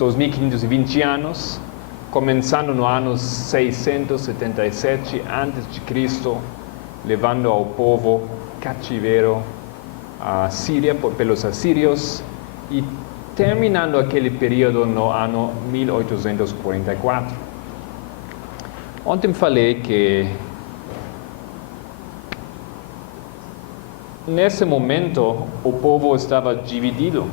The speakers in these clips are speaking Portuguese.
2520 anos, começando no ano 677 a.C., levando ao povo cativeiro à Síria pelos assírios e terminando aquele período no ano 1844. Ontem falei que nesse momento o povo estava dividido.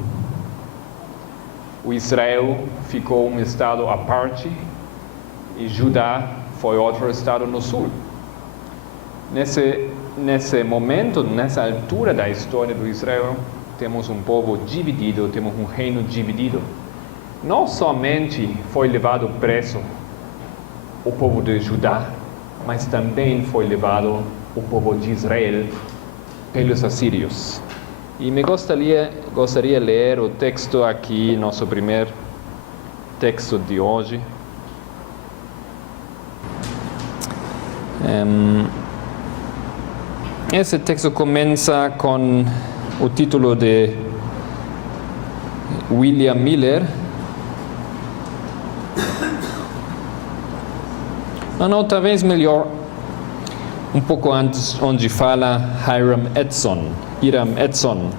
O Israel ficou um estado à parte e Judá foi outro estado no sul. Nesse momento, nessa altura da história do Israel, temos um povo dividido, temos um reino dividido. Não somente foi levado preso o povo de Judá, mas também foi levado o povo de Israel pelos assírios. E me gostaria de ler o texto aqui, nosso primeiro texto de hoje. Esse texto começa com o título de William Miller. Não, talvez melhor um pouco antes, onde fala Hiram Edson.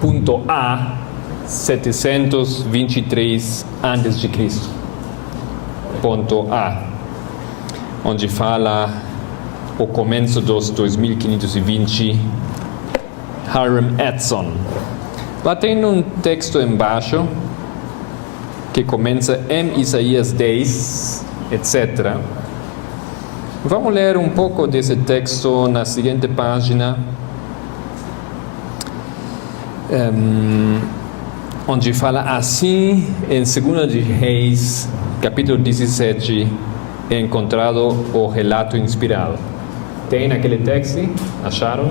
Ponto A, 723 a.C. Ponto A, onde fala o começo dos 2520, Hiram Edson. Lá tem um texto embaixo que começa em Isaías 10, etc. Vamos ler um pouco desse texto na seguinte página, onde fala assim em 2 de Reis, capítulo 17, é encontrado o relato inspirado. Tem naquele texto? Acharam?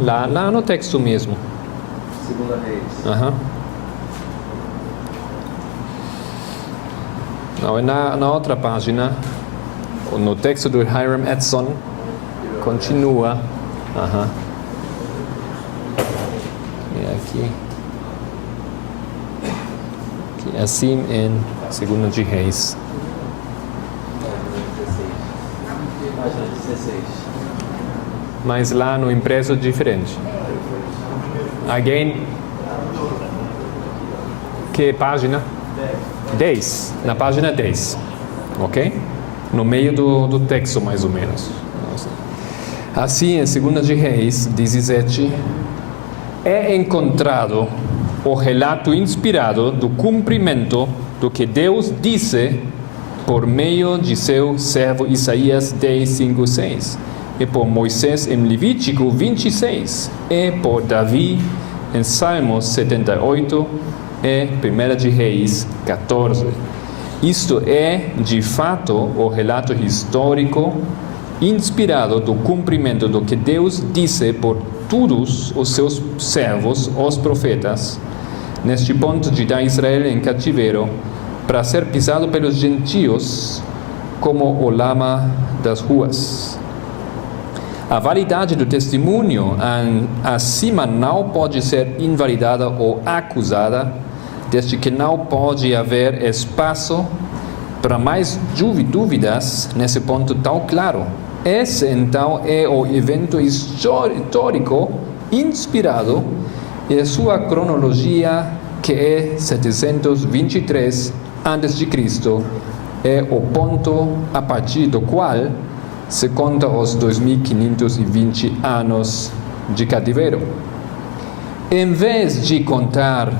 Lá no texto mesmo. 2 Reis. Não, é na outra página, no texto do Hiram Edson, continua. E aqui, assim em 2 de Reis. Página 16. Mas lá no impresso é diferente. Alguém? Que página? 10. Na página 10. Ok? No meio do texto, mais ou menos. Assim, em 2 de Reis 17, é encontrado o relato inspirado do cumprimento do que Deus disse por meio de seu servo Isaías 10, 5, 6, e por Moisés em Levítico 26, e por Davi em Salmos 78 e 1 de Reis 14. Isto é, de fato, o relato histórico inspirado do cumprimento do que Deus disse por todos os seus servos, os profetas, neste ponto de dar Israel em cativeiro, para ser pisado pelos gentios como o lama das ruas. A validade do testemunho acima não pode ser invalidada ou acusada, desde que não pode haver espaço para mais dúvidas nesse ponto tão claro. Esse, então, é o evento histórico inspirado e a sua cronologia, que é 723 a.C., é o ponto a partir do qual se conta os 2520 anos de cativeiro. Em vez de contar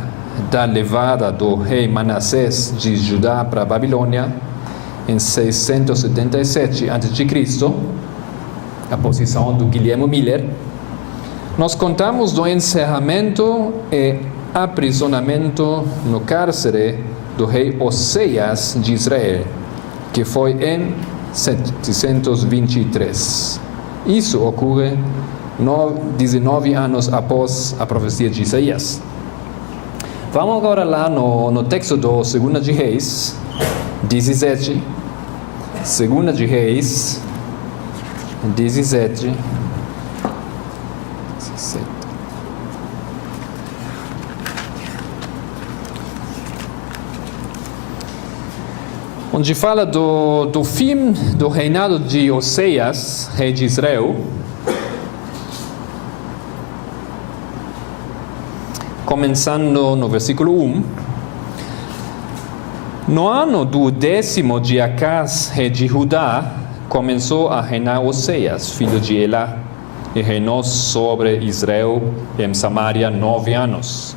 da levada do rei Manassés de Judá para a Babilônia em 677 a.C., a posição do Guilherme Miller, nós contamos do encerramento e aprisionamento no cárcere do rei Oséias de Israel, que foi em 723. Isso ocorre 19 anos após a profecia de Isaías. Vamos agora lá no texto do 2 de Reis 17. 2 de Reis 17. onde fala do fim do reinado de Oséias, rei de Israel, começando no versículo 1. No ano do 10º de Acás, rei de Judá, começou a reinar Oséias, filho de Elá, e reinou sobre Israel em Samaria 9 anos.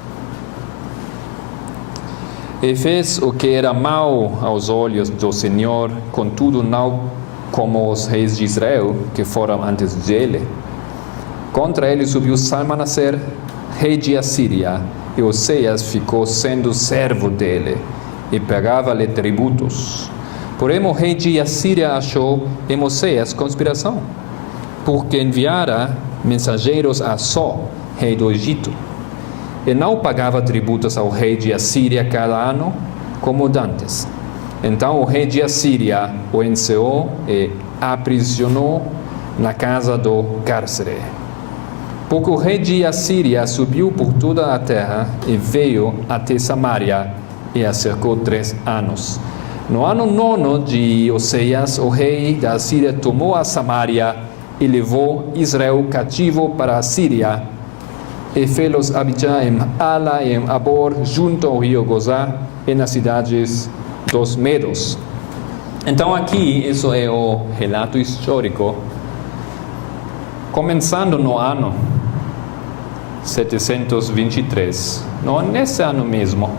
E fez o que era mau aos olhos do Senhor, contudo não como os reis de Israel, que foram antes dele. Contra ele subiu Salmanaser, rei de Assíria, e Oséias ficou sendo servo dele, e pagava-lhe tributos. Porém o rei de Assíria achou em Oséias conspiração, porque enviara mensageiros a Só, rei do Egito, e não pagava tributos ao rei de Assíria cada ano, como dantes. Então o rei de Assíria o encerrou e aprisionou na casa do cárcere. Porque o rei de Assíria subiu por toda a terra e veio até Samaria e a cercou 3 anos. No ano 9 de Oséias, o rei da Assíria tomou a Samaria e levou Israel cativo para a Síria e fez-los habitar em Ala e em Abor, junto ao rio Gozá, e nas cidades dos Medos. Então aqui, isso é o relato histórico, começando no ano 723. Nesse ano mesmo,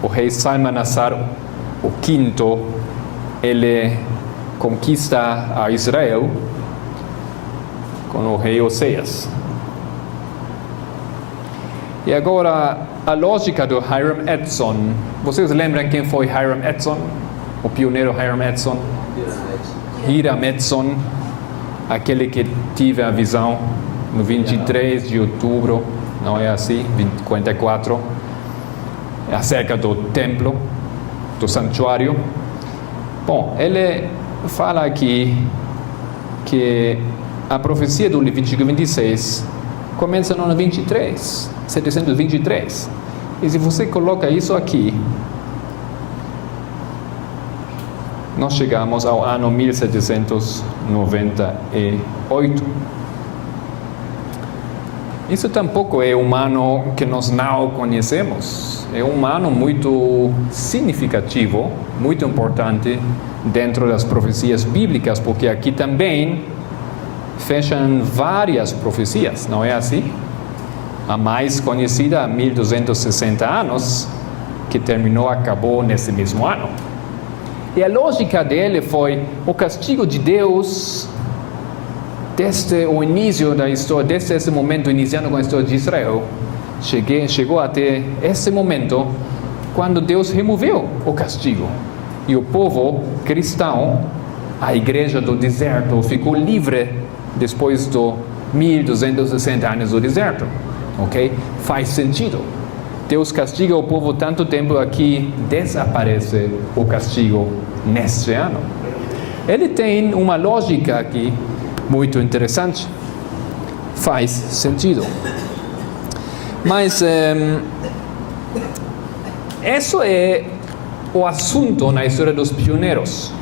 o rei Salmanassar, o quinto, ele conquista a Israel com o rei Oséias. E agora, a lógica do Hiram Edson. Vocês lembram quem foi Hiram Edson? O pioneiro Hiram Edson? Hiram Edson, aquele que teve a visão no 23 de outubro, não é assim? 54, acerca do templo, do santuário. Bom, ele fala aqui que a profecia do Levítico 26 começa no ano 23, 723. E se você coloca isso aqui, nós chegamos ao ano 1798. Isso tampouco é um ano que nós não conhecemos. É um ano muito significativo, muito importante dentro das profecias bíblicas, porque aqui também fecham várias profecias, não é assim? A mais conhecida há 1260 anos, que acabou nesse mesmo ano. E a lógica dele foi o castigo de Deus desde o início da história, desde esse momento, iniciando com a história de Israel, chegou até esse momento, quando Deus removeu o castigo. E o povo cristão, a igreja do deserto, ficou livre depois de 1260 anos do deserto. Ok? Faz sentido. Deus castiga o povo tanto tempo aqui, desaparece o castigo neste ano. Ele tem uma lógica aqui muito interessante. Faz sentido. Mas isso é o assunto na história dos pioneiros.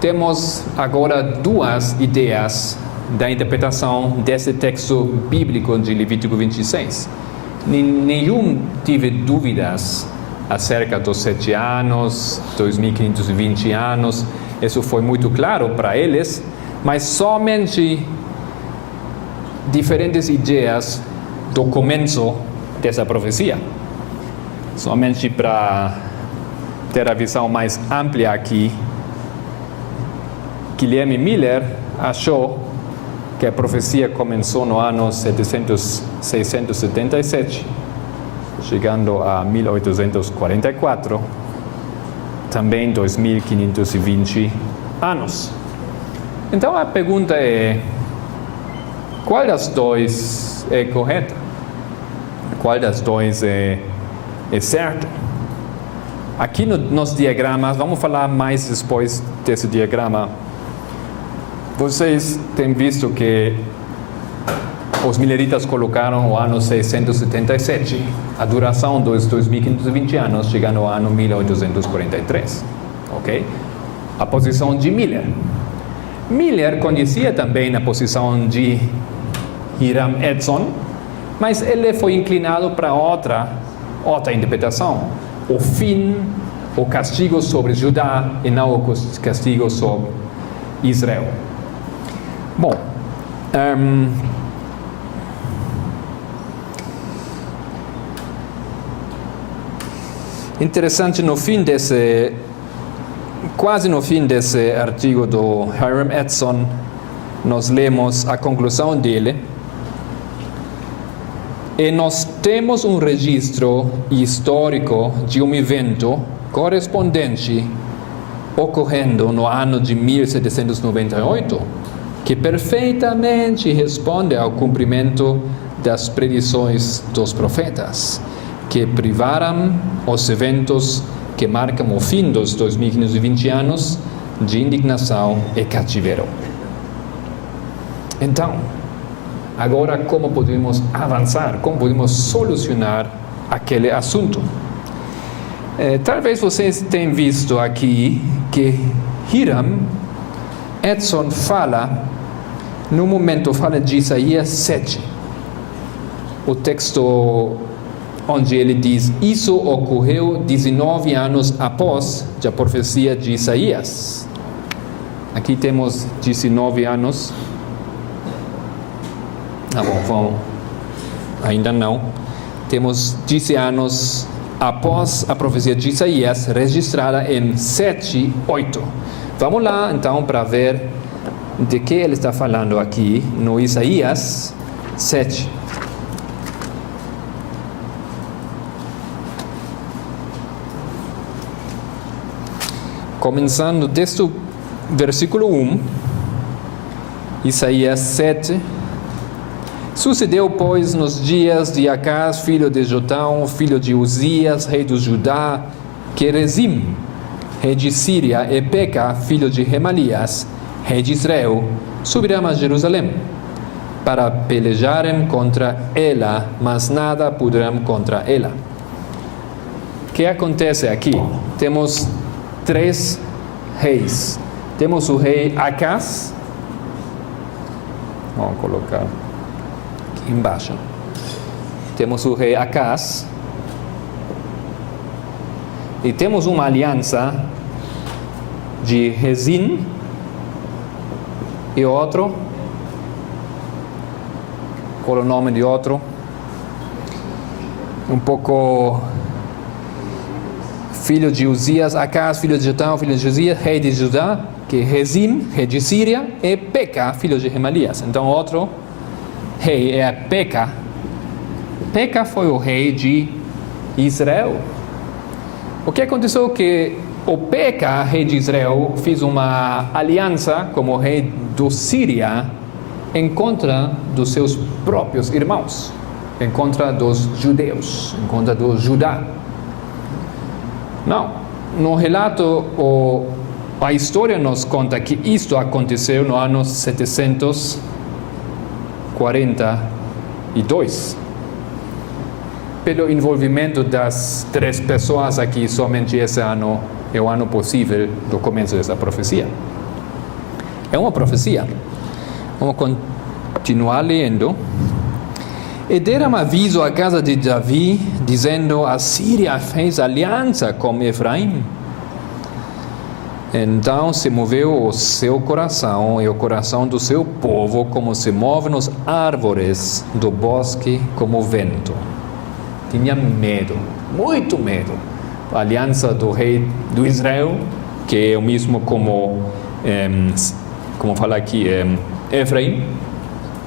Temos agora 2 ideias da interpretação desse texto bíblico de Levítico 26. Nenhum teve dúvidas acerca dos 7 anos, 2520 anos. Isso foi muito claro para eles, mas somente diferentes ideias do começo dessa profecia. Somente para ter a visão mais ampla aqui, Guilherme Miller achou que a profecia começou no ano 677, chegando a 1844, também 2520 anos. Então a pergunta é, qual das 2 é correta? Qual das 2 é certo? Aqui nos diagramas, vamos falar mais depois desse diagrama. Vocês têm visto que os mileritas colocaram o ano 677, a duração dos 2.520 anos, chegando ao ano 1843. Ok? A posição de Miller. Miller conhecia também a posição de Hiram Edson, mas ele foi inclinado para outra interpretação. O fim, o castigo sobre Judá e não o castigo sobre Israel. Bom, interessante quase no fim desse artigo do Hiram Edson, nós lemos a conclusão dele e nós temos um registro histórico de um evento correspondente ocorrendo no ano de 1798 que perfeitamente responde ao cumprimento das predições dos profetas, que privaram os eventos que marcam o fim dos 2.520 anos de indignação e cativeiro. Então, agora como podemos avançar, como podemos solucionar aquele assunto? Talvez vocês tenham visto aqui que Hiram Edson fala de Isaías 7. O texto onde ele diz: isso ocorreu 19 anos após a profecia de Isaías. Aqui temos 19 anos. Ainda não. Temos 10 anos após a profecia de Isaías, registrada em 7:8. Vamos lá, então, para ver de que ele está falando aqui no Isaías 7. Começando desde o versículo 1, Isaías 7. Sucedeu, pois, nos dias de Acás, filho de Jotão, filho de Uzias, rei do Judá, que Rezim, rei de Síria, e Peca, filho de Remalias, rei de Israel, subiram a Jerusalém, para pelejarem contra ela, mas nada poderão contra ela. O que acontece aqui? Temos 3 reis. Temos o rei Acás. Vamos colocar aqui embaixo. Temos o rei Acás. E temos uma aliança de Rezim e outro. Qual é o nome de outro? Um pouco filho de Uzias, Acás, filho de Jotão, filho de Uzias, rei de Judá, que é Rezim, rei de Síria, e Peca, filho de Remalias. Então, outro rei é Peca. Peca foi o rei de Israel. O que aconteceu que o Peca, rei de Israel, fez uma aliança como rei do Síria em contra dos seus próprios irmãos, em contra dos judeus, em contra do Judá. Não, no relato, a história nos conta que isto aconteceu no ano 742. Pelo envolvimento das 3 pessoas aqui, somente esse ano é o ano possível do começo dessa profecia. É uma profecia. Vamos continuar lendo. E deram aviso à casa de Davi, dizendo: a Síria fez aliança com Efraim. Então se moveu o seu coração e o coração do seu povo, como se movem as árvores do bosque como vento. Tinha medo, muito medo. A aliança do rei do Israel, que é o mesmo como fala aqui, Efraim,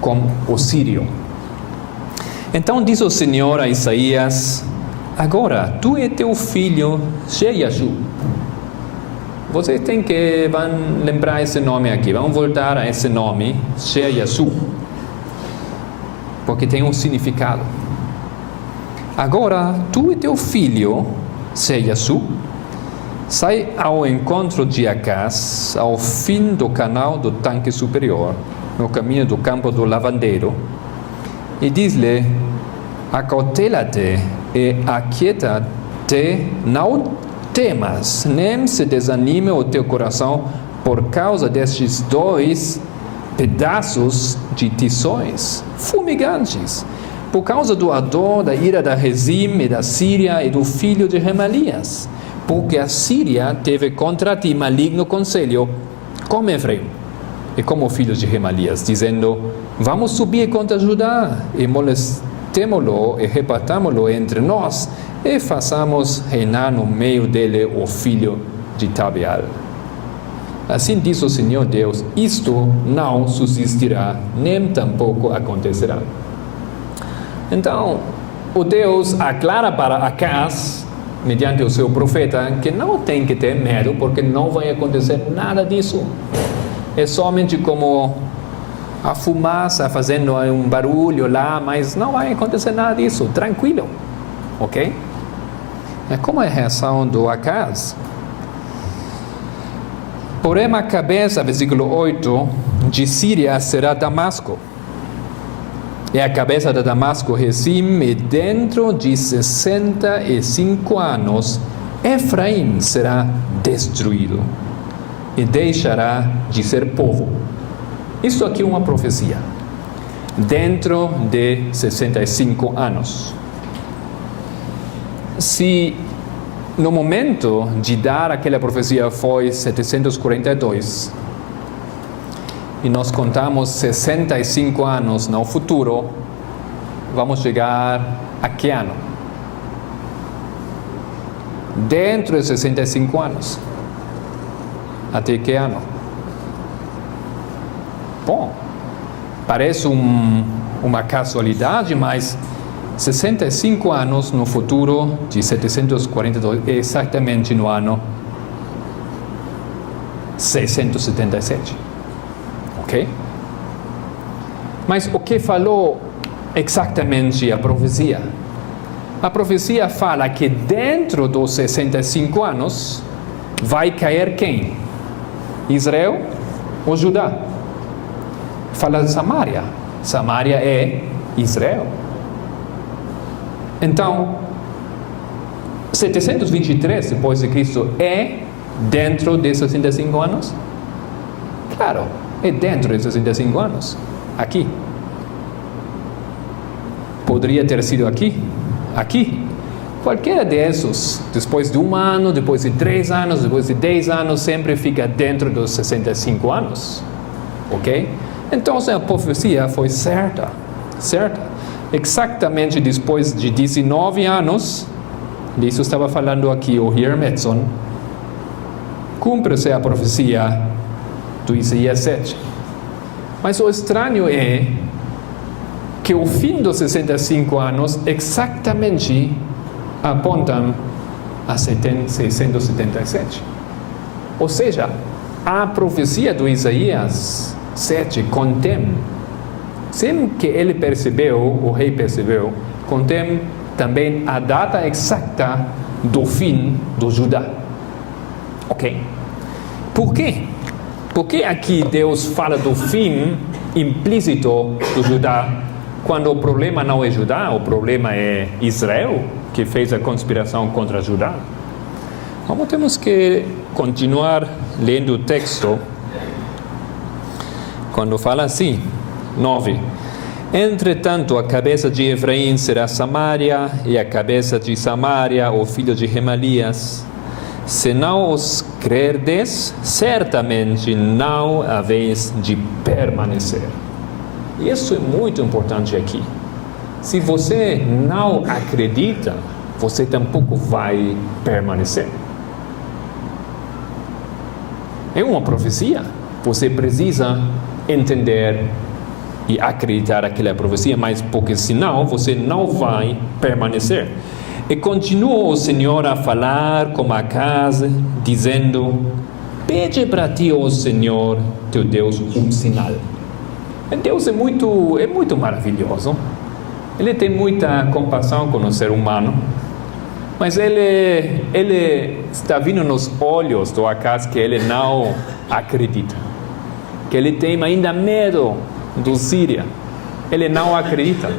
com o sírio. Então diz o Senhor a Isaías: agora, tu e teu filho, Shear-Jashub. Vocês têm que lembrar esse nome aqui. Vamos voltar a esse nome, Shear-Jashub, porque tem um significado. Agora, tu e teu filho, Shear-Jashub, sai ao encontro de Acás, ao fim do canal do tanque superior, no caminho do campo do lavandeiro, e diz-lhe: acautela-te e aquieta-te, não temas, nem se desanime o teu coração por causa destes 2 pedaços de tições fumegantes, por causa do ardor da ira da Rezim e da Síria e do filho de Remalias, porque a Síria teve contra ti maligno conselho, como Efraim e como filhos de Remalias, dizendo: vamos subir contra Judá e molestémo-lo e repartamo-lo entre nós e façamos reinar no meio dele o filho de Tabeal. Assim diz o Senhor Deus: isto não subsistirá, nem tampouco acontecerá. Então, o Deus aclara para Acaz, mediante o seu profeta, que não tem que ter medo, porque não vai acontecer nada disso. É somente como a fumaça fazendo um barulho lá, mas não vai acontecer nada disso, tranquilo, ok? Mas como é a reação do Acaz? Porém a cabeça, versículo 8, de Síria será Damasco, e a cabeça de Damasco Rezim, e dentro de 65 anos Efraim será destruído e deixará de ser povo. Isso aqui é uma profecia. Dentro de 65 anos. Se no momento de dar aquela profecia foi 742, e nós contamos 65 anos no futuro, vamos chegar a que ano? Dentro de 65 anos. Até que ano? Bom, parece uma casualidade, mas 65 anos no futuro de 742, é exatamente no ano 677. Ok? Mas o que falou exatamente a profecia? A profecia fala que dentro dos 65 anos vai cair quem? Israel ou Judá? Fala de Samaria. Samaria é Israel. Então, 723 depois de Cristo é dentro de 65 anos? Claro, é dentro de 65 anos. Aqui. Poderia ter sido aqui. Aqui. Qualquer desses, depois de 1 ano, depois de 3 anos, depois de 10 anos, sempre fica dentro dos 65 anos. Ok? Então, a profecia foi certa. Exatamente depois de 19 anos, disso estava falando aqui o Hermetson, cumpre-se a profecia do Isaías 7. Mas o estranho é que o fim dos 65 anos exatamente apontam a 677. Ou seja, a profecia do Isaías 7 contém, sem que ele percebeu, o rei percebeu, contém também a data exata do fim do Judá. Ok? Por quê? Porque aqui Deus fala do fim implícito do Judá, quando o problema não é Judá, o problema é Israel, que fez a conspiração contra Judá? Vamos, temos que continuar lendo o texto, quando fala assim, 9. Entretanto, a cabeça de Efraim será Samaria, e a cabeça de Samaria, o filho de Remalias. Se não os crerdes, certamente não haveis de permanecer. E isso é muito importante aqui. Se você não acredita, você tampouco vai permanecer. É uma profecia. Você precisa entender e acreditar naquela profecia, mas porque senão você não vai permanecer. E continuou o Senhor a falar com Acaz, dizendo: pede para ti, ó Senhor, teu Deus, um sinal. Deus é muito maravilhoso. Ele tem muita compaixão com o ser humano, mas ele está vindo nos olhos do Acaz que ele não acredita, que ele tem ainda medo do Síria. ele não acredita.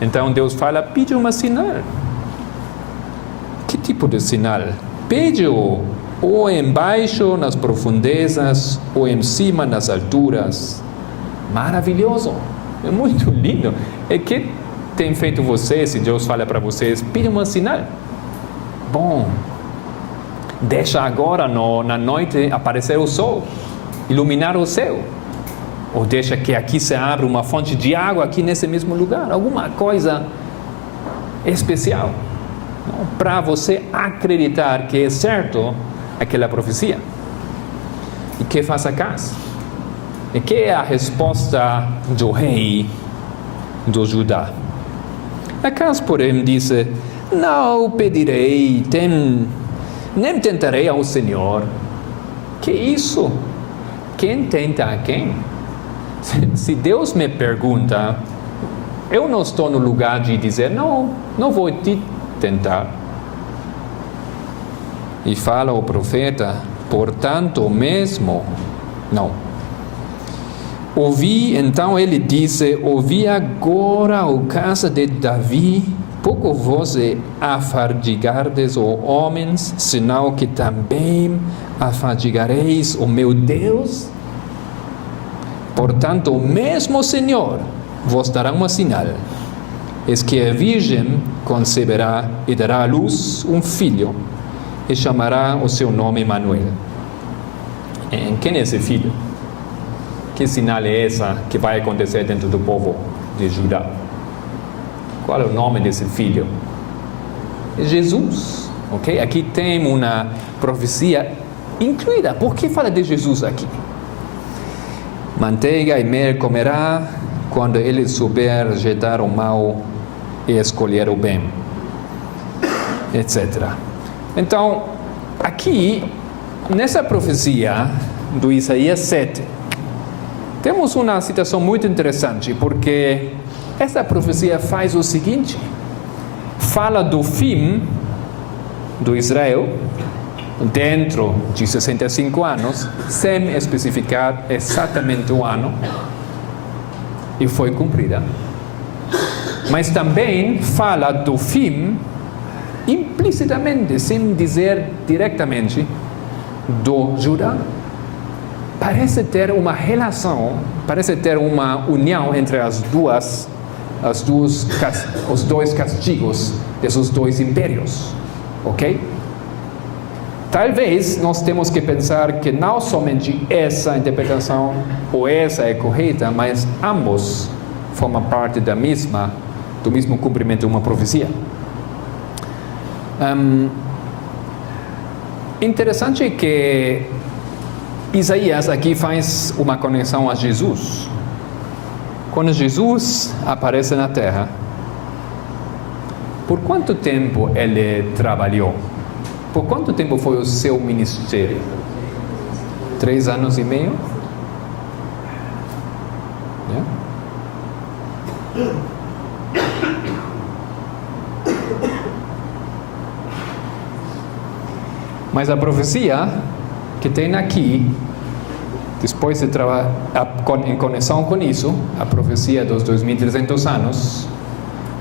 Então Deus fala, pede uma sinal. Que tipo de sinal? Pede-o ou embaixo nas profundezas, ou em cima nas alturas. Maravilhoso, é muito lindo. E que tem feito vocês, se Deus fala para vocês, pede uma sinal. Bom, deixa agora na noite aparecer o sol, iluminar o céu. Ou deixa que aqui se abra uma fonte de água aqui nesse mesmo lugar. Alguma coisa especial. Para você acreditar que é certo aquela profecia. E que faça caso. E que é a resposta do rei do Judá. Acas, porém, disse, não pedirei, nem tentarei ao Senhor. Que isso? Quem tenta a quem? Se Deus me pergunta, eu não estou no lugar de dizer, não vou te tentar. E fala o profeta, portanto mesmo, não. Então ele disse, ouvi agora, o casa de Davi, pouco vos afadigardes, ó homens, senão que também afadigareis o meu Deus. Portanto, o mesmo Senhor vos dará uma sinal. Es que a virgem conceberá e dará à luz um filho, e chamará o seu nome Emanuel. Quem é esse filho? Que sinal é essa que vai acontecer dentro do povo de Judá? Qual é o nome desse filho? É Jesus. Ok? Aqui tem uma profecia incluída. Por que fala de Jesus aqui? Manteiga e mel comerá quando ele souber rejeitar o mal e escolher o bem, etc. Então, aqui, nessa profecia do Isaías 7, temos uma citação muito interessante, porque essa profecia faz o seguinte, fala do fim do Israel, dentro de 65 anos, sem especificar exatamente o ano, e foi cumprida. Mas também fala do fim, implicitamente, sem dizer diretamente, do Judá. Parece ter uma relação, parece ter uma união entre os dois castigos desses dois impérios, ok? Talvez nós temos que pensar que não somente essa interpretação ou essa é correta, mas ambos formam parte do mesmo cumprimento de uma profecia. Interessante é que Isaías aqui faz uma conexão a Jesus. Quando Jesus aparece na terra, por quanto tempo ele trabalhou? Por quanto tempo foi o seu ministério? 3 anos e meio? Mas a profecia que tem aqui, depois de trabalhar em conexão com isso, a profecia dos 2.300 anos,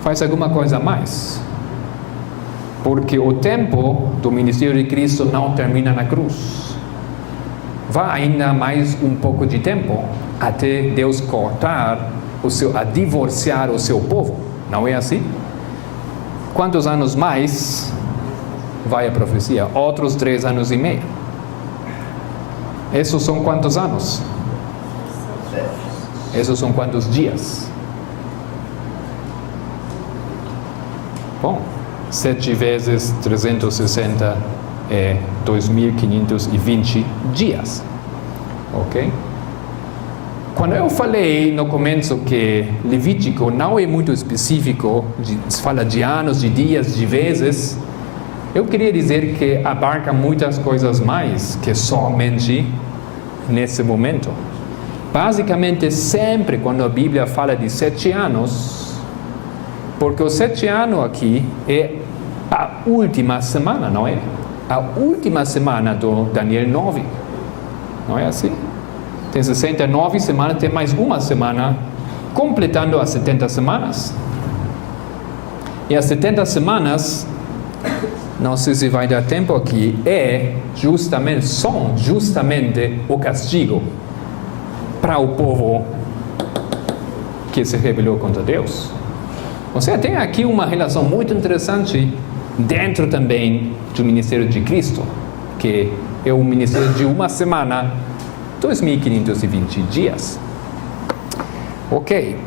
faz alguma coisa a mais. Porque o tempo do ministério de Cristo não termina na cruz. Vai ainda mais um pouco de tempo até Deus cortar a divorciar o seu povo. Não é assim? Quantos anos mais vai a profecia? Outros 3 anos e meio. Esses são quantos anos? Esses são quantos dias? Bom, 7 vezes 360 é 2.520 dias. Ok? Quando eu falei no começo que Levítico não é muito específico, fala de anos, de dias, de vezes, eu queria dizer que abarca muitas coisas mais que somente nesse momento. Basicamente, sempre quando a Bíblia fala de 7 anos, porque os 7 anos aqui é a última semana, não é? A última semana do Daniel 9. Não é assim? Tem 69 semanas, tem mais uma semana completando as 70 semanas. E as 70 semanas, não sei se vai dar tempo aqui, são justamente o castigo para o povo que se rebelou contra Deus. Ou seja, tem aqui uma relação muito interessante dentro também do ministério de Cristo, que é um ministério de uma semana, 2.520 dias. Ok.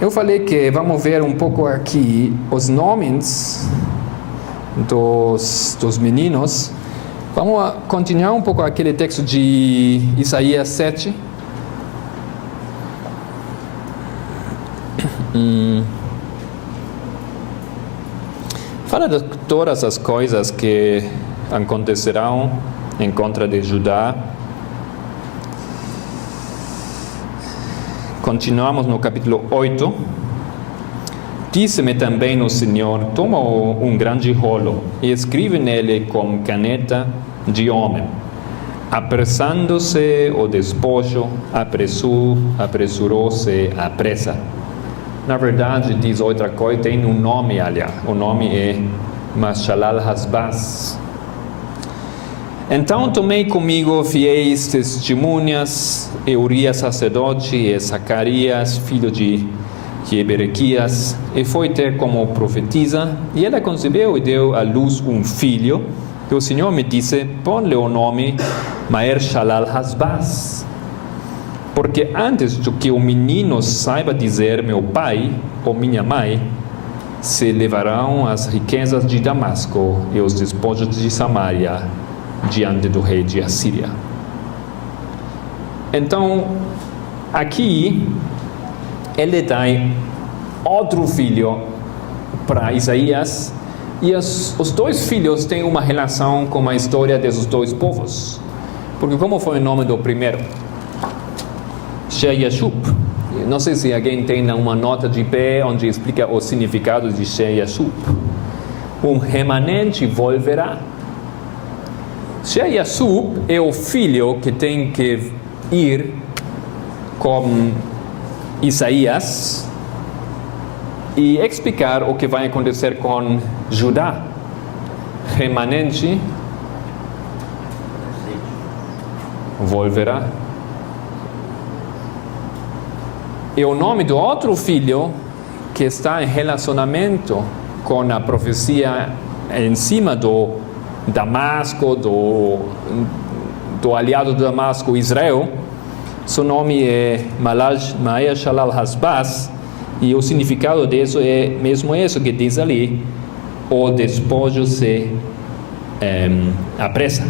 Eu falei que vamos ver um pouco aqui os nomes dos meninos. Vamos continuar um pouco aquele texto de Isaías 7. Fala de todas as coisas que acontecerão em contra de Judá. Continuamos no capítulo 8. Disse-me também o Senhor: toma um grande rolo e escreve nele com caneta de homem, apressando-se o despojo, apressurou-se a pressa. Na verdade, diz outra coisa, tem um nome ali. O nome é Mashalal-Hasbaz. Então tomei comigo fiéis testemunhas, Urias sacerdote e Zacarias, filho de Berequias, e foi ter como profetisa, e ela concebeu e deu à luz um filho, e o Senhor me disse: põe-lhe o nome Maher-Shalal-Hasbaz, porque antes do que o menino saiba dizer meu pai ou minha mãe, se levarão as riquezas de Damasco e os despojos de Samaria diante do rei de Assíria. Então, aqui, ele dá outro filho para Isaías, e os dois filhos têm uma relação com a história desses dois povos. Porque como foi o nome do primeiro? Shear-Yashub. Não sei se alguém tem uma nota de pé onde explica o significado de Shear-Yashub. Um remanente volverá. Shear-Yashub é o filho que tem que ir com Isaías e explicar o que vai acontecer com Judá. Remanente volverá. E o nome do outro filho que está em relacionamento com a profecia em cima do Damasco, do aliado de Damasco, Israel, seu nome é Maher-Shalal-Hasbaz, e o significado disso é mesmo isso que diz ali: o despojo se apressa.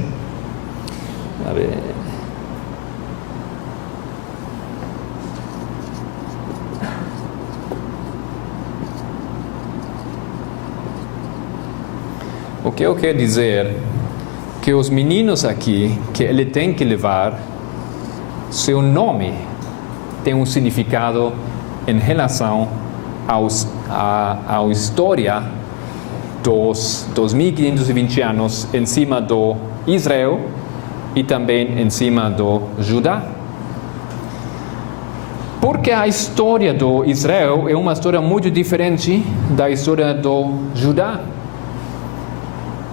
A ver. O que eu quero dizer que os meninos aqui, que ele tem que levar, seu nome tem um significado em relação à história dos 2.520 anos em cima do Israel e também em cima do Judá. Porque a história do Israel é uma história muito diferente da história do Judá.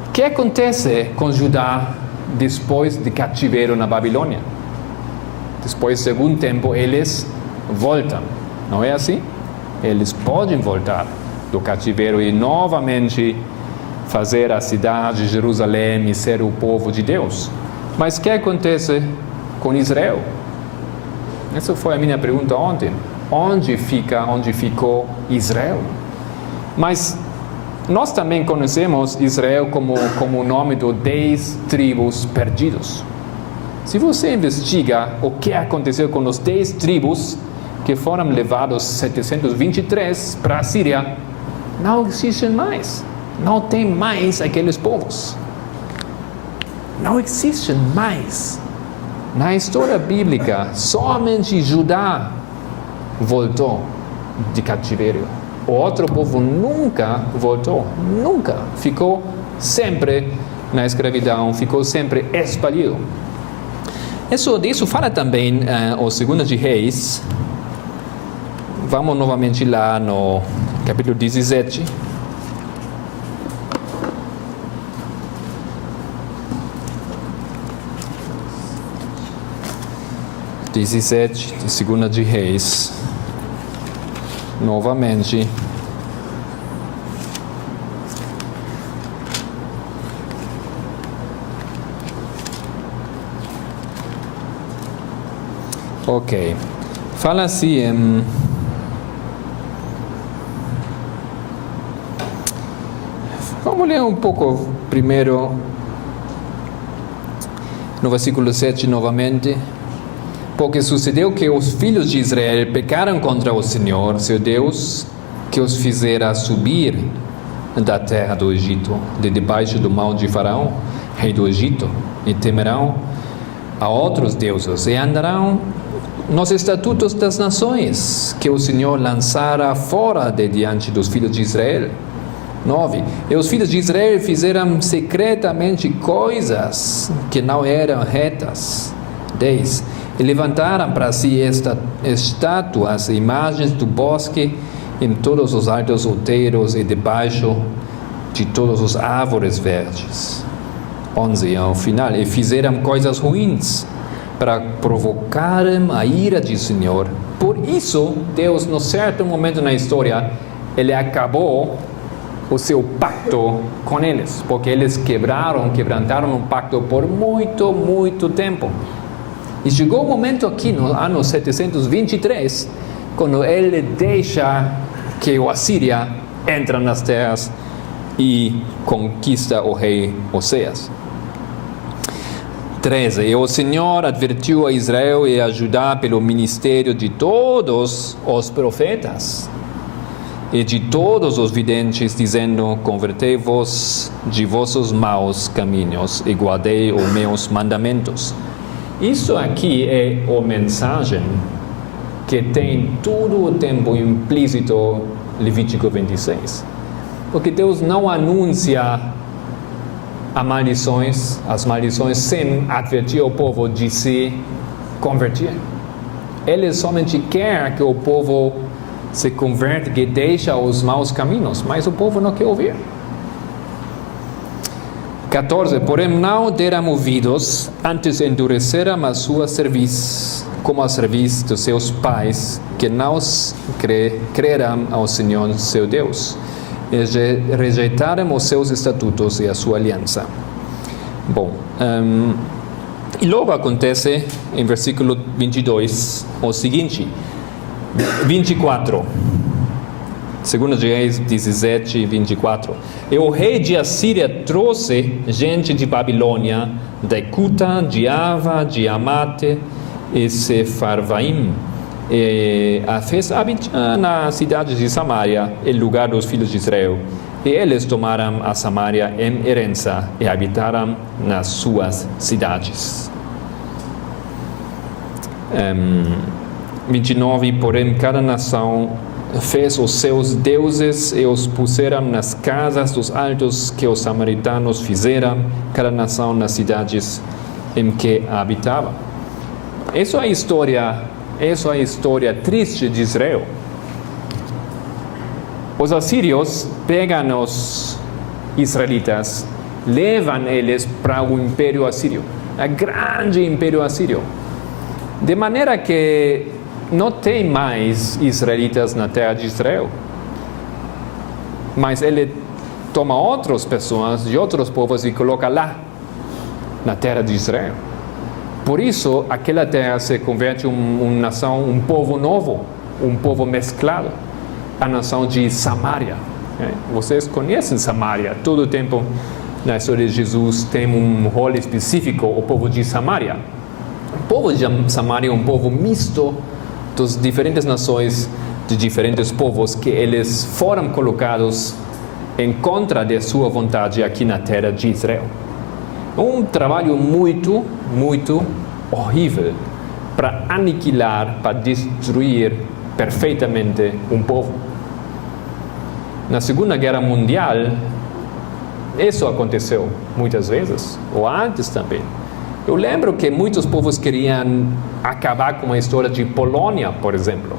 O que acontece com Judá depois do cativeiro na Babilônia? Depois de algum tempo, eles voltam. Não é assim? Eles podem voltar do cativeiro e novamente fazer a cidade de Jerusalém e ser o povo de Deus. Mas o que acontece com Israel? Essa foi a minha pergunta ontem. Onde ficou Israel? Mas nós também conhecemos Israel como o nome de 10 tribos perdidos. Se você investiga o que aconteceu com os 10 tribos que foram levados 723 para a Síria, não existem mais. Não tem mais aqueles povos. Não existem mais. Na história bíblica, somente Judá voltou de cativeiro. O outro povo nunca voltou, nunca. Ficou sempre na escravidão, ficou sempre espalhado. Disso fala também o 2 de Reis, vamos novamente lá no capítulo 17. De 2 de Reis, novamente. Ok, fala assim, vamos ler um pouco primeiro no versículo 7 novamente. Porque sucedeu que os filhos de Israel pecaram contra o Senhor, seu Deus, que os fizera subir da terra do Egito, de debaixo do mão de Faraó, rei do Egito, e temerão a outros deuses, e andarão nos estatutos das nações, que o Senhor lançara fora de diante dos filhos de Israel. 9. E os filhos de Israel fizeram secretamente coisas que não eram retas. 10. E levantaram para si estátuas e imagens do bosque em todos os altos outeiros e debaixo de todas as árvores verdes. 11. Ao final, e fizeram coisas ruins para provocarem a ira do Senhor. Por isso, Deus, num certo momento na história, acabou o seu pacto com eles, porque eles quebrantaram um pacto por muito tempo. E chegou o momento aqui no ano 723, quando ele deixa que o Assíria entra nas terras e conquista o rei Oséias. 13. E o Senhor advertiu a Israel e a Judá pelo ministério de todos os profetas e de todos os videntes, dizendo: convertei-vos de vossos maus caminhos e guardei os meus mandamentos. Isso aqui é a mensagem que tem todo o tempo implícito Levítico 26. Porque Deus não anuncia as maldições sem advertir o povo de se converter. Ele somente quer que o povo se converte, que deixe os maus caminhos, mas o povo não quer ouvir. 14. Porém não deram ouvidos, antes endureceram a sua cerviz, como a cerviz dos seus pais, que não creram ao Senhor seu Deus, e rejeitaram os seus estatutos e a sua aliança. Bom, e logo acontece, em versículo 22, o seguinte, 24. 2 de Reis 17, 24. E o rei de Assíria trouxe gente de Babilônia, de Cuta, de Ava, de Amate e Sefarvaim, e a fez habitar na cidade de Samaria, em lugar dos filhos de Israel. E eles tomaram a Samaria em herança e habitaram nas suas cidades. 29. Porém, cada nação fez os seus deuses e os puseram nas casas dos altos que os samaritanos fizeram, cada nação nas cidades em que habitava. Essa é a história triste de Israel. Os assírios pegam os israelitas, levam eles para o Império Assírio, o grande Império Assírio, de maneira que não tem mais israelitas na terra de Israel, mas ele toma outras pessoas de outros povos e coloca lá, na terra de Israel. Por isso, aquela terra se converte em uma nação, um povo novo, um povo mesclado, a nação de Samaria. Vocês conhecem Samaria, todo o tempo na história de Jesus tem um rol específico, o povo de Samaria. O povo de Samaria é um povo misto das diferentes nações, de diferentes povos, que eles foram colocados em contra de sua vontade aqui na terra de Israel. Um trabalho muito horrível para aniquilar, para destruir perfeitamente um povo. Na Segunda Guerra Mundial, isso aconteceu muitas vezes, ou antes também. Eu lembro que muitos povos queriam acabar com a história de Polônia, por exemplo.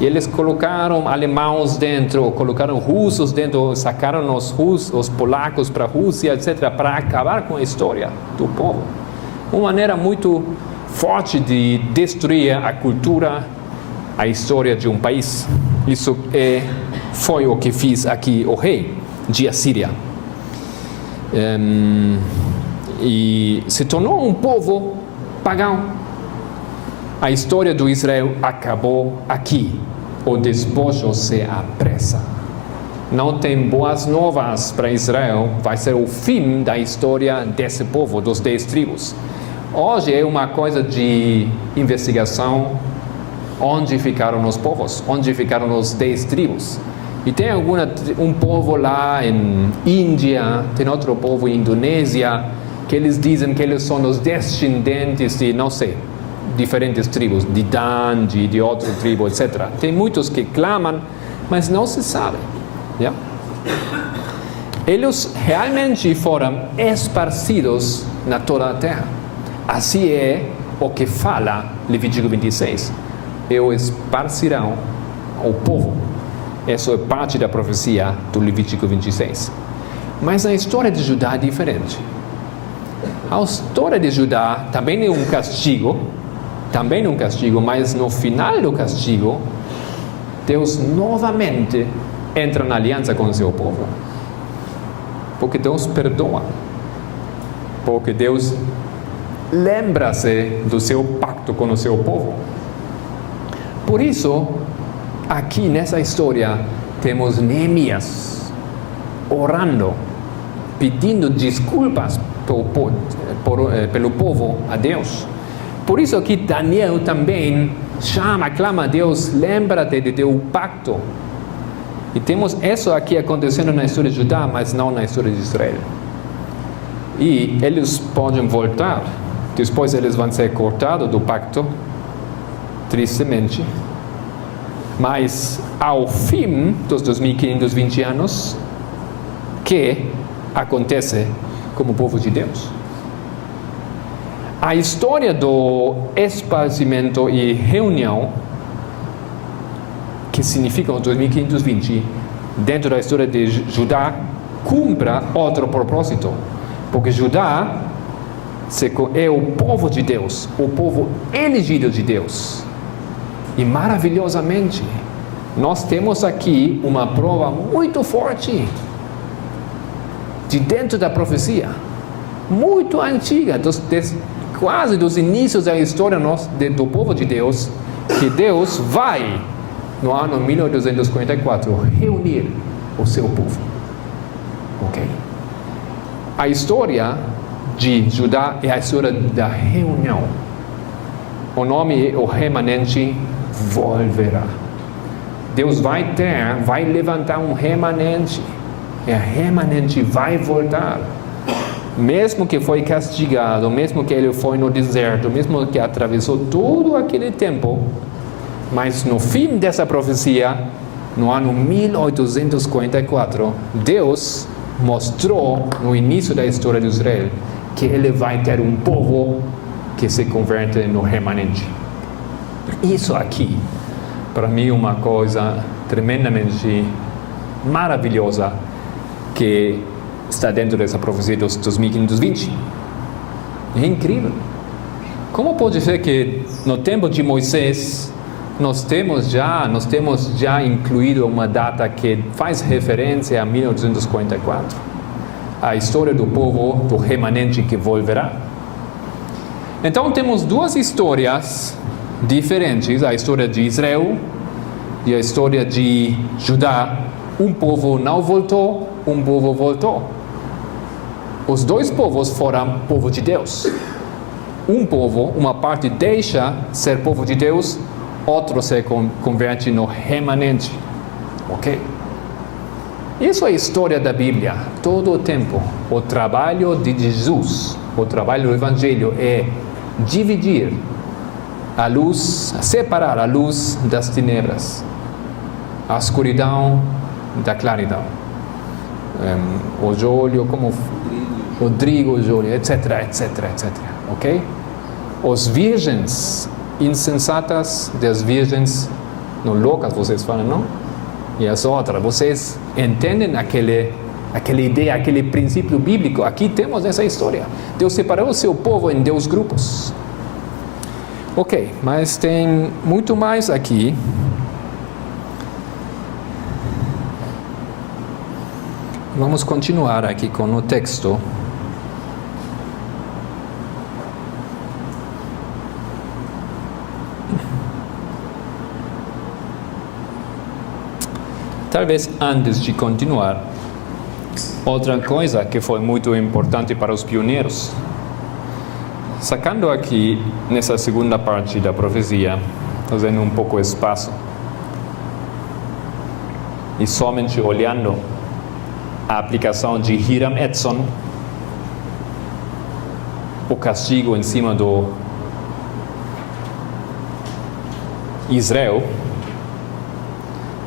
E eles colocaram alemães dentro, colocaram russos dentro, sacaram os polacos para a Rússia, etc., para acabar com a história do povo. Uma maneira muito forte de destruir a cultura, a história de um país. Isso foi o que fez aqui o rei de Assíria. E se tornou um povo pagão. A história do Israel acabou aqui. O despojo se apressa. Não tem boas novas para Israel. Vai ser o fim da história desse povo, dos 10 tribos. Hoje é uma coisa de investigação. Onde ficaram os povos? Onde ficaram os 10 tribos? E tem um povo lá em Índia, tem outro povo em Indonésia, que eles dizem que eles são os descendentes de, não sei, diferentes tribos, de Dan, de outra tribo, etc. Tem muitos que clamam, mas não se sabe. Yeah? Eles realmente foram esparcidos na toda a terra. Assim é o que fala Levítico 26. Eu esparcirão o povo. Isso é parte da profecia do Levítico 26. Mas a história de Judá é diferente. A história de Judá também é um castigo, mas no final do castigo, Deus novamente entra na aliança com o seu povo. Porque Deus perdoa. Porque Deus lembra-se do seu pacto com o seu povo. Por isso, aqui nessa história, temos Neemias orando, pedindo desculpas pelo povo a Deus. Por isso aqui Daniel também clama a Deus, lembra-te de teu pacto. E temos isso aqui acontecendo na história de Judá, mas não na história de Israel. E eles podem voltar, depois eles vão ser cortados do pacto, tristemente. Mas ao fim dos 2520 anos, que acontece como povo de Deus? A história do esparcimento e reunião, que significa os 2520, dentro da história de Judá, cumpra outro propósito. Porque Judá é o povo de Deus, o povo elegido de Deus. E maravilhosamente, nós temos aqui uma prova muito forte de dentro da profecia, muito antiga, quase dos inícios da história do povo de Deus, que Deus vai, no ano 1844, reunir o seu povo. Ok? A história de Judá é a história da reunião. O nome é o remanente volverá. Deus vai levantar um remanente. E o remanente vai voltar. Mesmo que foi castigado, mesmo que ele foi no deserto, mesmo que atravessou todo aquele tempo, mas no fim dessa profecia, no ano 1844, Deus mostrou no início da história de Israel que ele vai ter um povo que se converte no remanente. Isso aqui, para mim, é uma coisa tremendamente maravilhosa que está dentro dessa profecia dos 2520. É incrível. Como pode ser que no tempo de Moisés nós temos já incluído uma data que faz referência a 1844, a história do povo, do remanente que volverá? Então temos duas histórias diferentes, a história de Israel e a história de Judá. Um povo não voltou, um povo voltou. Os dois povos foram povo de Deus. Um povo, uma parte deixa ser povo de Deus, outro se converte no remanente. Ok? Isso é a história da Bíblia, todo o tempo. O trabalho de Jesus, o trabalho do Evangelho é dividir a luz, separar a luz das tenebras, a escuridão da claridade. O joio, como o trigo, o joio, etc, etc, etc. Ok? Os virgens insensatas das virgens Não loucas, vocês falam, não? E as outras, vocês entendem aquela ideia, aquele princípio bíblico? Aqui temos essa história. Deus separou o seu povo em 2 grupos. Ok, mas tem muito mais aqui. Vamos continuar aqui com o texto. Talvez antes de continuar, outra coisa que foi muito importante para os pioneiros. Sacando aqui, nessa segunda parte da profecia, fazendo um pouco de espaço, e somente olhando a aplicação de Hiram Edson, o castigo em cima do Israel,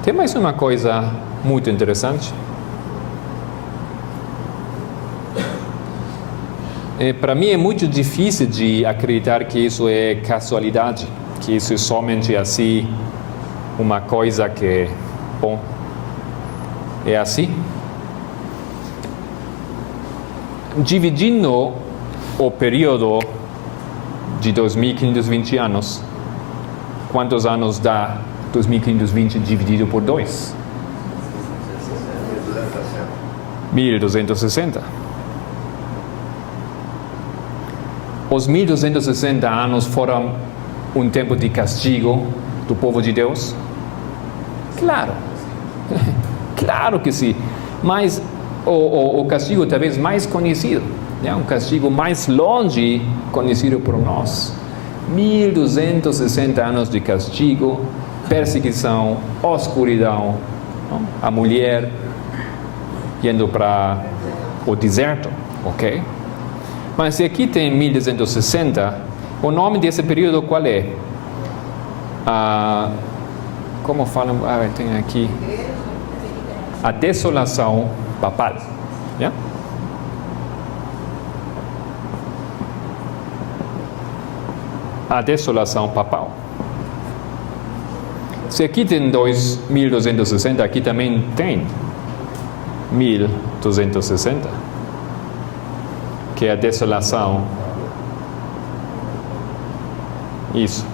tem mais uma coisa muito interessante. Para mim é muito difícil de acreditar que isso é casualidade, que isso é somente assim, uma coisa que, bom, é assim. Dividindo o período de 2520 anos, quantos anos dá 2520 dividido por 2? 1260. Os 1260 anos foram um tempo de castigo do povo de Deus? Claro. Claro que sim. Mas o castigo talvez mais conhecido, né? Um castigo mais longe conhecido por nós. 1260 anos de castigo, perseguição, escuridão, não? A mulher indo para o deserto, ok? Mas se aqui tem 1260, o nome desse período qual é? Como falam? Tem aqui a desolação papal. Yeah? A desolação papal. Se aqui tem 1260, aqui também tem 1260, que é a desolação. Isso.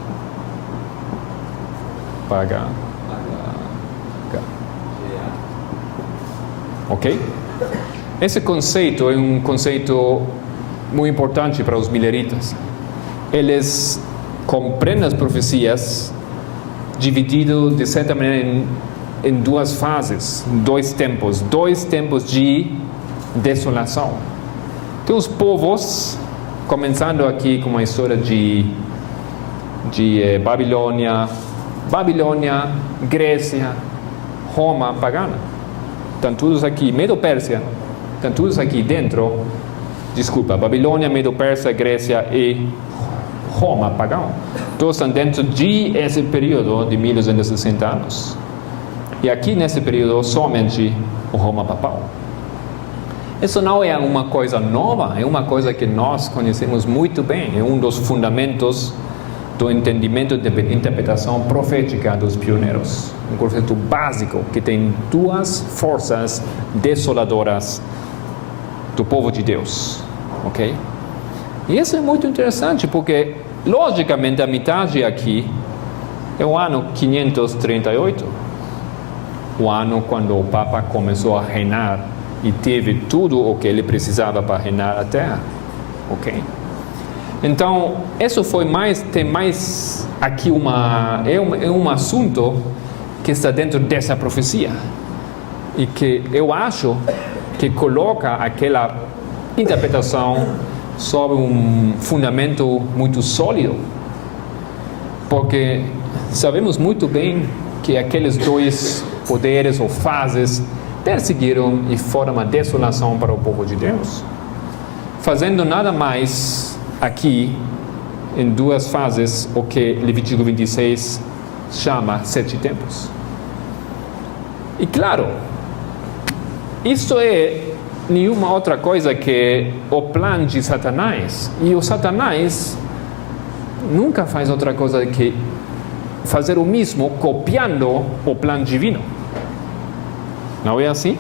Paga. Ok? Esse conceito é um conceito muito importante para os mileritas. Eles compreendem as profecias dividido de certa maneira em 2 fases, 2 tempos de desolação. Tem os povos, começando aqui com uma história de Babilônia, Grécia, Roma pagana. Estão todos aqui, Medo-Pérsia, estão todos aqui dentro, Babilônia, Medo-Pérsia, Grécia e Roma pagão. Todos estão dentro de esse período de 1260 anos. E aqui nesse período somente o Roma papal. Isso não é uma coisa nova, é uma coisa que nós conhecemos muito bem, é um dos fundamentos do entendimento de interpretação profética dos pioneiros. Um conceito básico que tem 2 forças desoladoras do povo de Deus. Ok? E isso é muito interessante porque, logicamente, a metade aqui é o ano 538. O ano quando o Papa começou a reinar e teve tudo o que ele precisava para reinar a terra. Ok? Então, isso tem mais aqui é um assunto que está dentro dessa profecia e que eu acho que coloca aquela interpretação sobre um fundamento muito sólido, porque sabemos muito bem que aqueles 2 poderes ou fases perseguiram e foram uma desolação para o povo de Deus, fazendo nada mais aqui em 2 fases o que Levítico 26 chama 7 tempos. E claro, isso é nenhuma outra coisa que o plano de Satanás. E o Satanás nunca faz outra coisa que fazer o mesmo copiando o plano divino. Não é assim?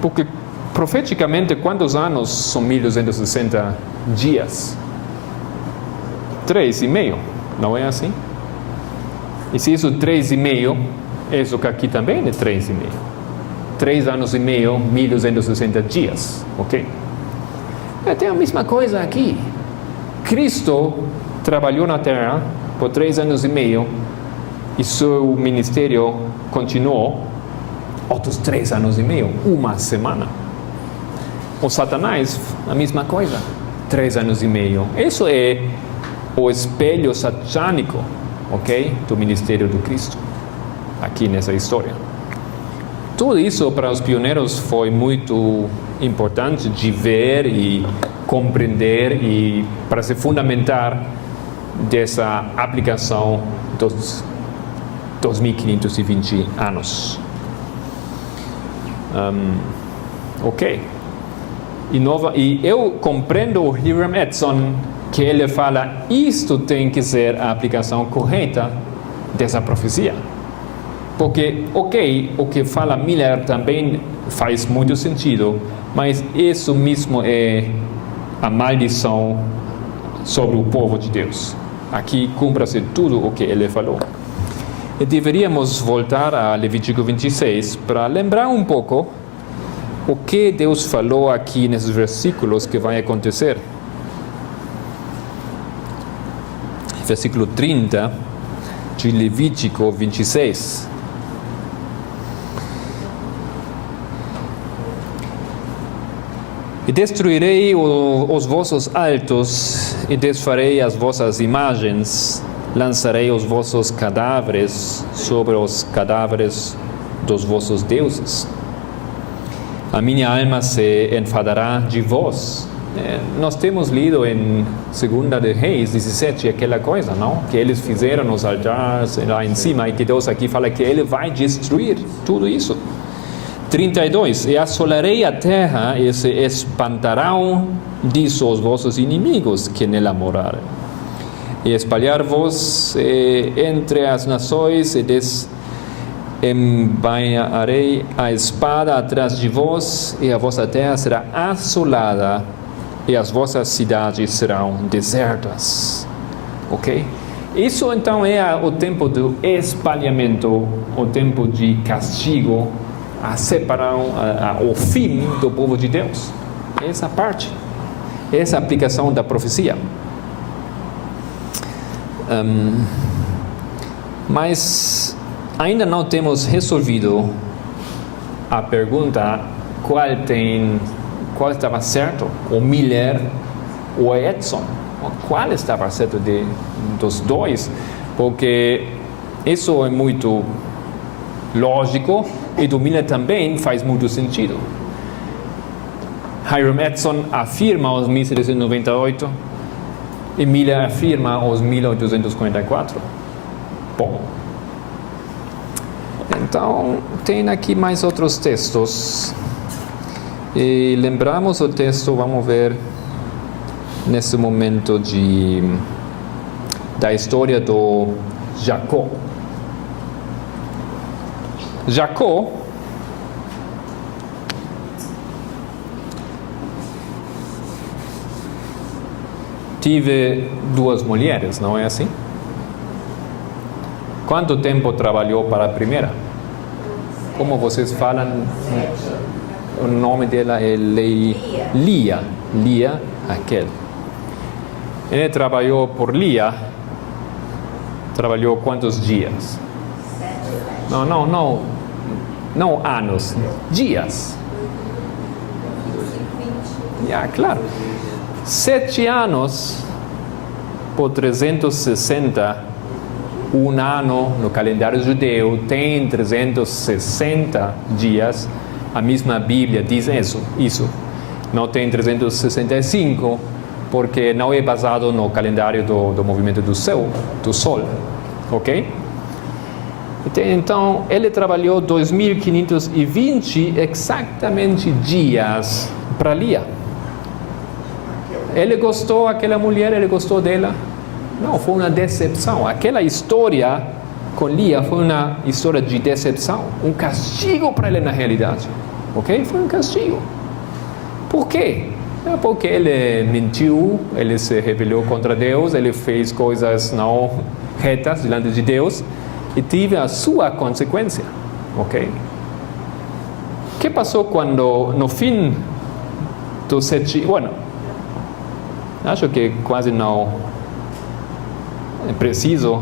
Porque profeticamente, quantos anos são 1260 dias? 3,5, não é assim? E se isso é 3,5, isso aqui também é 3,5. 3 anos e meio, 1260 dias, ok? Tem a mesma coisa aqui. Cristo trabalhou na Terra por 3 anos e meio e seu ministério continuou outros 3 anos e meio, uma semana. O Satanás, a mesma coisa, 3 anos e meio. Isso é o espelho satânico, ok? Do ministério do Cristo, aqui nessa história. Tudo isso para os pioneiros foi muito importante de ver e compreender e para se fundamentar dessa aplicação dos 2520 anos. Ok. E eu compreendo o Hiram Edson que ele fala isto tem que ser a aplicação correta dessa profecia. Porque, ok, o que fala Miller também faz muito sentido, mas isso mesmo é a maldição sobre o povo de Deus. Aqui cumpra-se tudo o que ele falou. E deveríamos voltar a Levítico 26 para lembrar um pouco o que Deus falou aqui nesses versículos que vai acontecer. Versículo 30 de Levítico 26. E destruirei os vossos altos, e desfarei as vossas imagens, lançarei os vossos cadáveres sobre os cadáveres dos vossos deuses. A minha alma se enfadará de vós. Nós temos lido em 2 de Reis 17 aquela coisa, não? Que eles fizeram os altares lá em cima, e que Deus aqui fala que Ele vai destruir tudo isso. 32, e assolarei a terra, e se espantarão disso os vossos inimigos que nela morarem. E espalhar-vos entre as nações, e desembainharei a espada atrás de vós, e a vossa terra será assolada, e as vossas cidades serão desertas. Ok? Isso então é o tempo do espalhamento, o tempo de castigo, a separação, o fim do povo de Deus. Essa parte, essa aplicação da profecia. Mas ainda não temos resolvido a pergunta qual estava certo, o Miller ou o Edson. Qual estava certo dos dois? Porque isso é muito lógico, e do Miller também faz muito sentido. Hiram Edson afirma os 1798 e Miller afirma os 1844. Bom, então tem aqui mais outros textos. E lembramos o texto, vamos ver nesse momento da história do Jacó. Jacó teve 2 mulheres, não é assim? Quanto tempo trabalhou para a primeira? Como vocês falam, o nome dela é Lia, Raquel. Ele trabalhou por Lia, trabalhou quantos dias? Não anos, dias. Claro. 7 anos por 360, um ano no calendário judeu tem 360 dias. A mesma Bíblia diz isso. Não tem 365, porque não é baseado no calendário do movimento do Sol, ok? Então, ele trabalhou 2.520 exatamente dias para Lia. Ele gostou daquela mulher, ele gostou dela? Não, foi uma decepção. Aquela história com Lia foi uma história de decepção, um castigo para ele na realidade, ok? Foi um castigo. Por quê? Porque ele mentiu, ele se rebelou contra Deus, ele fez coisas não retas diante de Deus e teve a sua consequência, ok? O que passou quando, no fim dos 7... Bueno, acho que quase não é preciso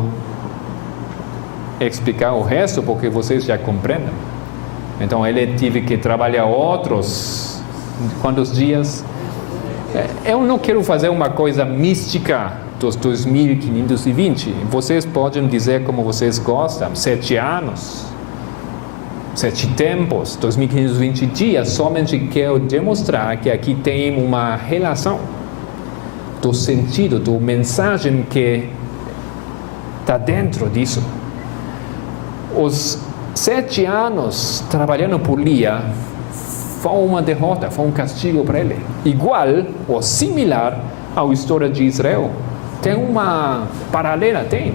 explicar o resto, porque vocês já compreendem. Então, ele teve que trabalhar outros... Quantos dias? Eu não quero fazer uma coisa mística dos 2520. Vocês podem dizer como vocês gostam. 7 anos, 7 tempos, 2520 dias. Somente quero demonstrar que aqui tem uma relação do sentido, da mensagem que está dentro disso. Os 7 anos trabalhando por Lia foi uma derrota, foi um castigo para ele. Igual ou similar à história de Israel. Tem uma paralela, tem.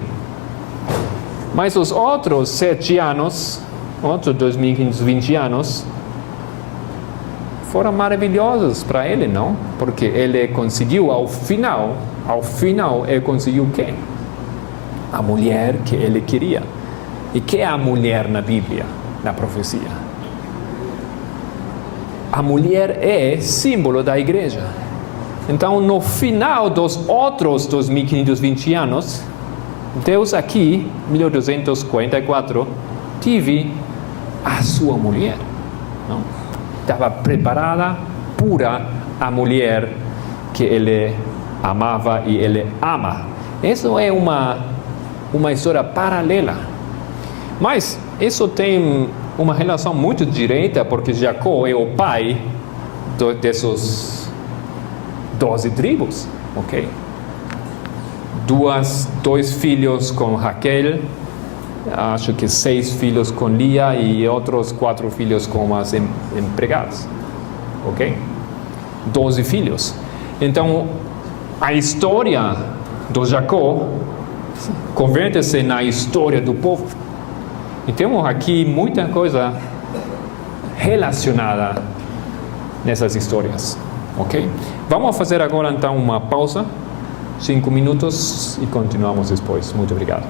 Mas os outros 7 anos, outros 2520 anos, foram maravilhosos para ele, não? Porque ele conseguiu, ao final, ele conseguiu o quê? A mulher que ele queria. E que é a mulher na Bíblia, na profecia? A mulher é símbolo da igreja. Então, no final dos outros 2520 anos, Deus aqui, 1244, teve a sua mulher. Não? Estava preparada, pura, a mulher que ele amava e ele ama. Isso é uma história paralela. Mas isso tem uma relação muito direta, porque Jacó é o pai desses 12 tribos, ok? Dois filhos com Raquel, acho que 6 filhos com Lia e outros 4 filhos com as empregadas, ok? 12 filhos. Então, a história do Jacó converte-se na história do povo. E temos aqui muita coisa relacionada nessas histórias, ok? Vamos fazer agora então uma pausa, 5 minutos e continuamos depois. Muito obrigado.